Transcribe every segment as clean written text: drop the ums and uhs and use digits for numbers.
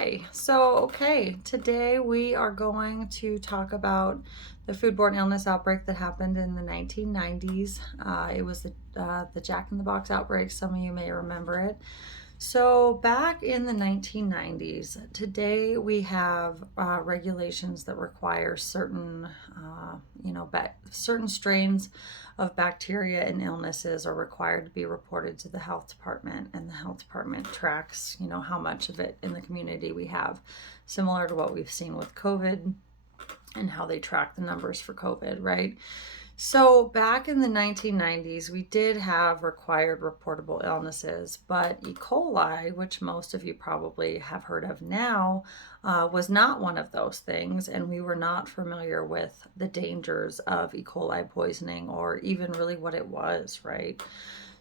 Okay, today we are going to talk about the foodborne illness outbreak that happened in the 1990s. It was the Jack in the Box outbreak. Some of you may remember it. So back in the 1990s, today we have regulations that require certain strains of bacteria and illnesses are required to be reported to the health department, and the health department tracks, how much of it in the community we have, similar to what we've seen with COVID and how they track the numbers for COVID, right? So back in the 1990s, we did have required reportable illnesses, but E. coli, which most of you probably have heard of now, was not one of those things, and we were not familiar with the dangers of E. coli poisoning or even really what it was, right?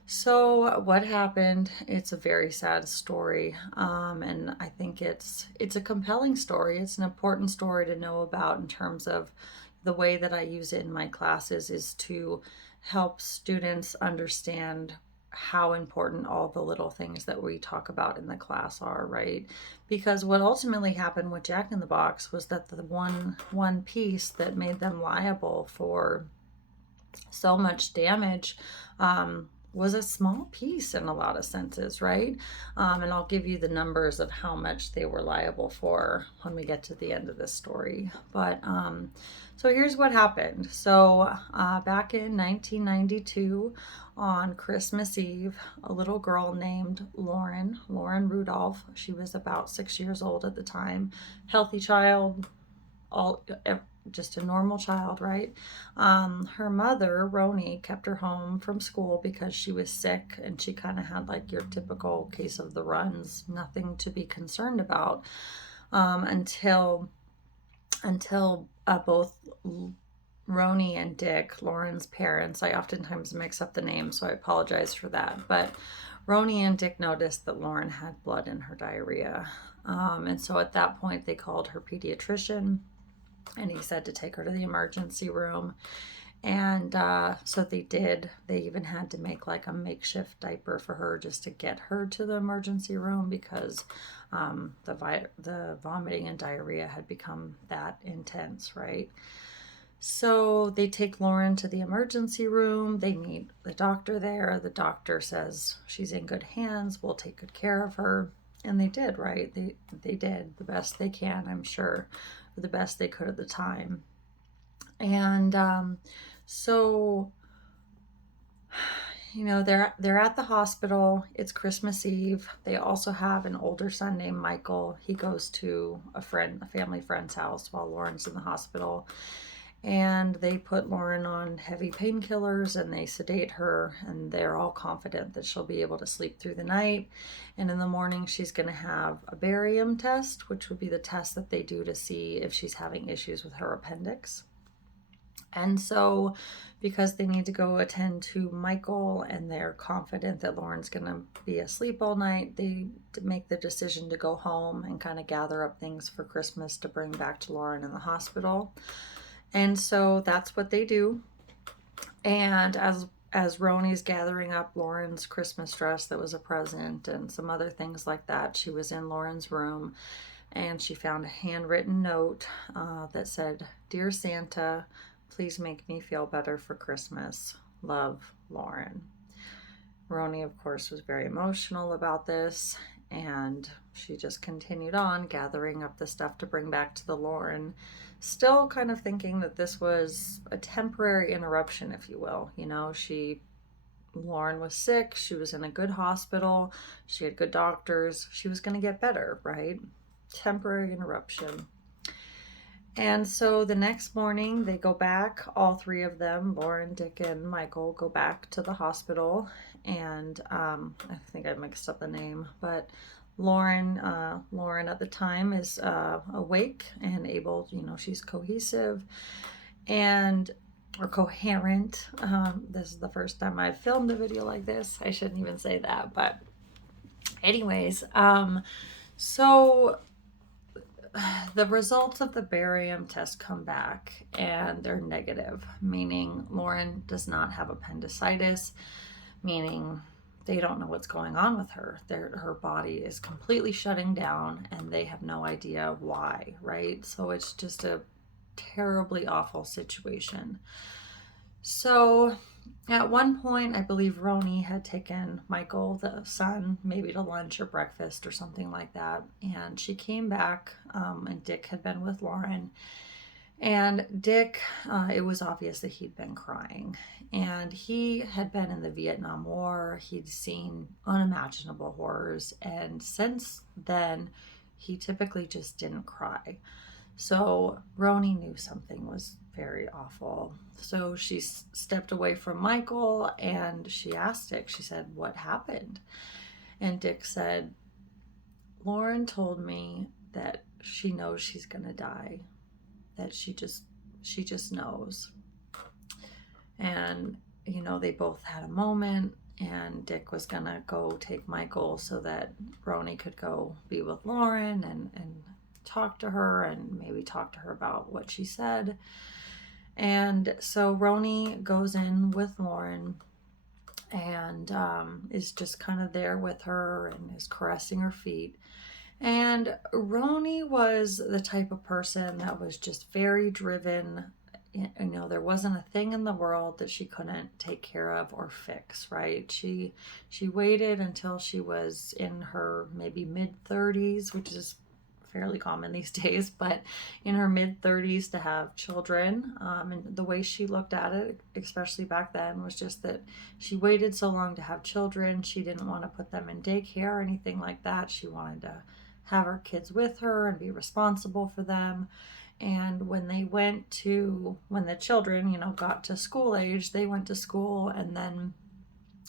So what happened? It's a very sad story, and I think it's a compelling story. It's an important story to know about in terms of the way that I use it in my classes is to help students understand how important all the little things that we talk about in the class are, right? Because what ultimately happened with Jack in the Box was that the one piece that made them liable for so much damage was a small piece in a lot of senses, right? And I'll give you the numbers of how much they were liable for when we get to the end of this story. But so here's what happened. So back in 1992, on Christmas Eve, a little girl named Lauren Rudolph, she was about 6 years old at the time, healthy child, just a normal child, right? Her mother, Roni, kept her home from school because she was sick, and she kind of had like your typical case of the runs, nothing to be concerned about, until both Roni and Dick, Lauren's parents, I oftentimes mix up the names, so I apologize for that, but Roni and Dick noticed that Lauren had blood in her diarrhea. And so at that point, they called her pediatrician, and he said to take her to the emergency room. And so they did. They even had to make like a makeshift diaper for her just to get her to the emergency room because the vomiting and diarrhea had become that intense, right? So they take Lauren to the emergency room. They meet the doctor there. The doctor says she's in good hands. We'll take good care of her. And they did, right? They did the best they can, I'm sure, or the best they could at the time. And so they're at the hospital. It's Christmas Eve. They also have an older son named Michael. He goes to a family friend's house while Lauren's in the hospital. And they put Lauren on heavy painkillers and they sedate her, and they're all confident that she'll be able to sleep through the night. And in the morning, she's going to have a barium test, which would be the test that they do to see if she's having issues with her appendix. And so, because they need to go attend to Michael and they're confident that Lauren's going to be asleep all night, they make the decision to go home and kind of gather up things for Christmas to bring back to Lauren in the hospital. And so that's what they do. And as Roni's gathering up Lauren's Christmas dress that was a present and some other things like that, she was in Lauren's room and she found a handwritten note that said, "Dear Santa, please make me feel better for Christmas. Love, Lauren." Roni, of course, was very emotional about this, and she just continued on gathering up the stuff to bring back to the Lauren, still kind of thinking that this was a temporary interruption, if you will. Lauren was sick. She was in a good hospital. She had good doctors. She was going to get better, right? Temporary interruption. And so the next morning they go back, all three of them, Lauren, Dick, and Michael, go back to the hospital. And I think I mixed up the name, but Lauren at the time is awake and able, she's cohesive or coherent. This is the first time I've filmed a video like this. I shouldn't even say that, but anyways, so the results of the barium test come back and they're negative, meaning Lauren does not have appendicitis, meaning they don't know what's going on with her. Her body is completely shutting down and they have no idea why, right? So it's just a terribly awful situation. So at one point, I believe Roni had taken Michael, the son, maybe to lunch or breakfast or something like that. And she came back, and Dick had been with Lauren. And Dick, it was obvious that he'd been crying. And he had been in the Vietnam War. He'd seen unimaginable horrors. And since then, he typically just didn't cry. So Roni knew something was very awful. So she stepped away from Michael and she asked Dick, she said, "What happened?" And Dick said, "Lauren told me that she knows she's going to die, that she just knows." And, they both had a moment, and Dick was going to go take Michael so that Roni could go be with Lauren and talk to her and maybe talk to her about what she said. And so Roni goes in with Lauren and is just kind of there with her and is caressing her feet. And Roni was the type of person that was just very driven. There wasn't a thing in the world that she couldn't take care of or fix, right? She waited until she was in her maybe mid-30s, which is fairly common these days, but in her mid-30s to have children. And the way she looked at it, especially back then, was just that she waited so long to have children. She didn't want to put them in daycare or anything like that. She wanted to have her kids with her and be responsible for them. And when the children, got to school age, they went to school. And then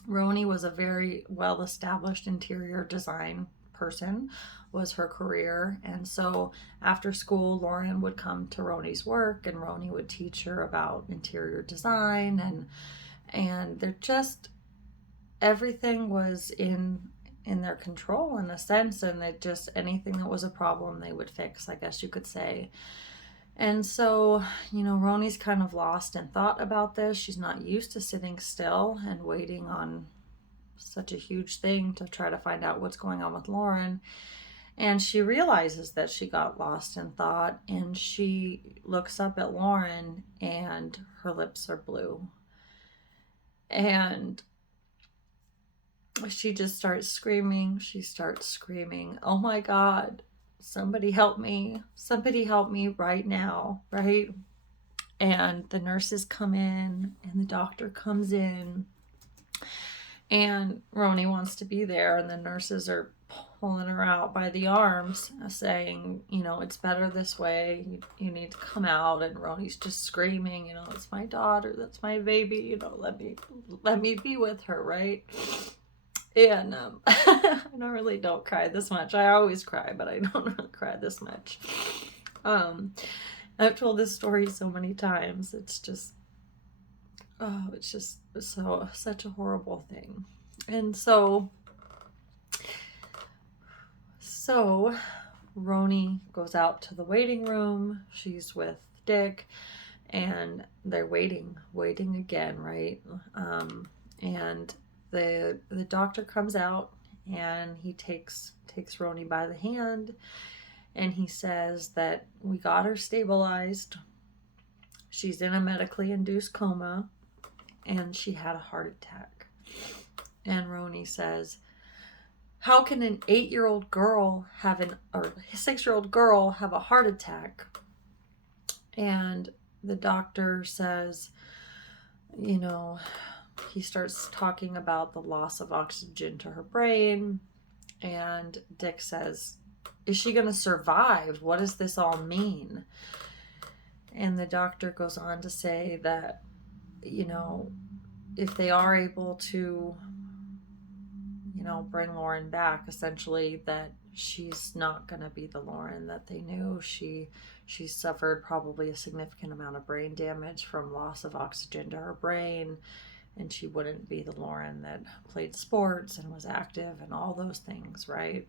Roni was a very well-established interior design person, was her career. And so after school, Lauren would come to Roni's work and Roni would teach her about interior design, and they're just, everything was in their control in a sense, and they just, anything that was a problem they would fix, I guess you could say. And so, Roni's kind of lost in thought about this. She's not used to sitting still and waiting on such a huge thing to try to find out what's going on with Lauren. And she realizes that she got lost in thought, and she looks up at Lauren and her lips are blue. And she just starts screaming. She starts screaming, "Oh my God, somebody help me. Somebody help me right now," right? And the nurses come in and the doctor comes in. And Roni wants to be there, and the nurses are pulling her out by the arms, saying, "It's better this way. You need to come out." And Roni's just screaming, "It's my daughter. That's my baby. Let me be with her," right? And I don't cry this much. I always cry, but I don't really cry this much. I've told this story so many times. It's just such a horrible thing. And so Roni goes out to the waiting room. She's with Dick, and they're waiting again, right? And the doctor comes out, and he takes Roni by the hand, and he says that we got her stabilized. She's in a medically induced coma, and she had a heart attack. And Roni says, "How can an 8-year-old girl or a 6-year-old girl have a heart attack?" And the doctor says, he starts talking about the loss of oxygen to her brain. And Dick says, "Is she going to survive? What does this all mean?" And the doctor goes on to say that, if they are able to, bring Lauren back, essentially, that she's not going to be the Lauren that they knew. She suffered probably a significant amount of brain damage from loss of oxygen to her brain, and she wouldn't be the Lauren that played sports and was active and all those things, right?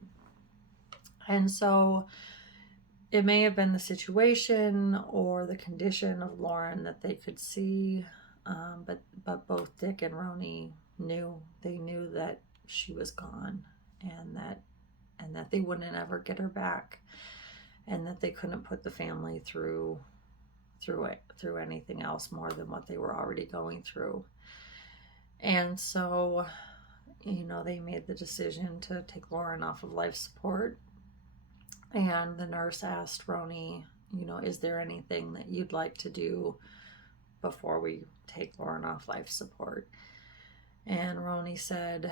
And so it may have been the situation or the condition of Lauren that they could see, but both Dick and Roni knew. They knew that she was gone, and that they wouldn't ever get her back, and that they couldn't put the family through anything else more than what they were already going through. And so, they made the decision to take Lauren off of life support. And the nurse asked Roni, is there anything that you'd like to do before we take Lauren off life support? And Roni said,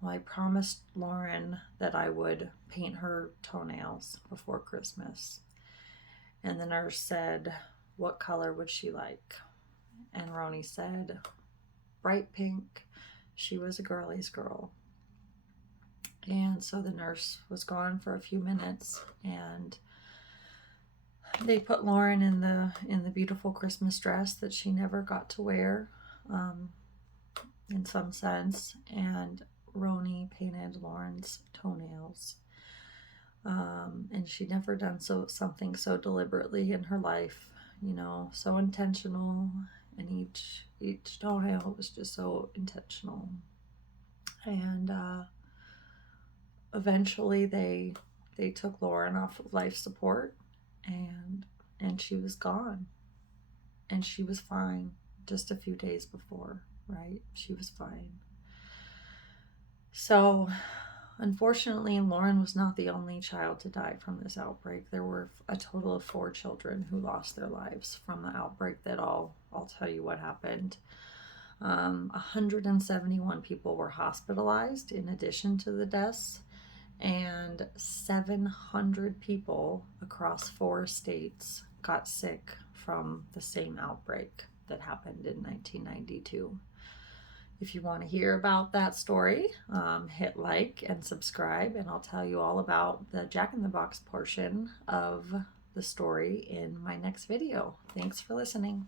well, I promised Lauren that I would paint her toenails before Christmas. And the nurse said, what color would she like? And Roni said, bright pink. She was a girly's girl. And so the nurse was gone for a few minutes, and they put Lauren in the beautiful Christmas dress that she never got to wear, in some sense. And Roni painted Lauren's toenails. And she'd never done something so deliberately in her life, so intentional, and each toenail was just so intentional. And eventually they took Lauren off of life support, and she was gone, and she was fine just a few days before, right? She was fine. So unfortunately, Lauren was not the only child to die from this outbreak. There were a total of 4 children who lost their lives from the outbreak. That I'll tell you what happened. 171 people were hospitalized in addition to the deaths, and 700 people across 4 states got sick from the same outbreak that happened in 1992. If you want to hear about that story, hit like and subscribe, and I'll tell you all about the Jack in the Box portion of the story in my next video. Thanks for listening.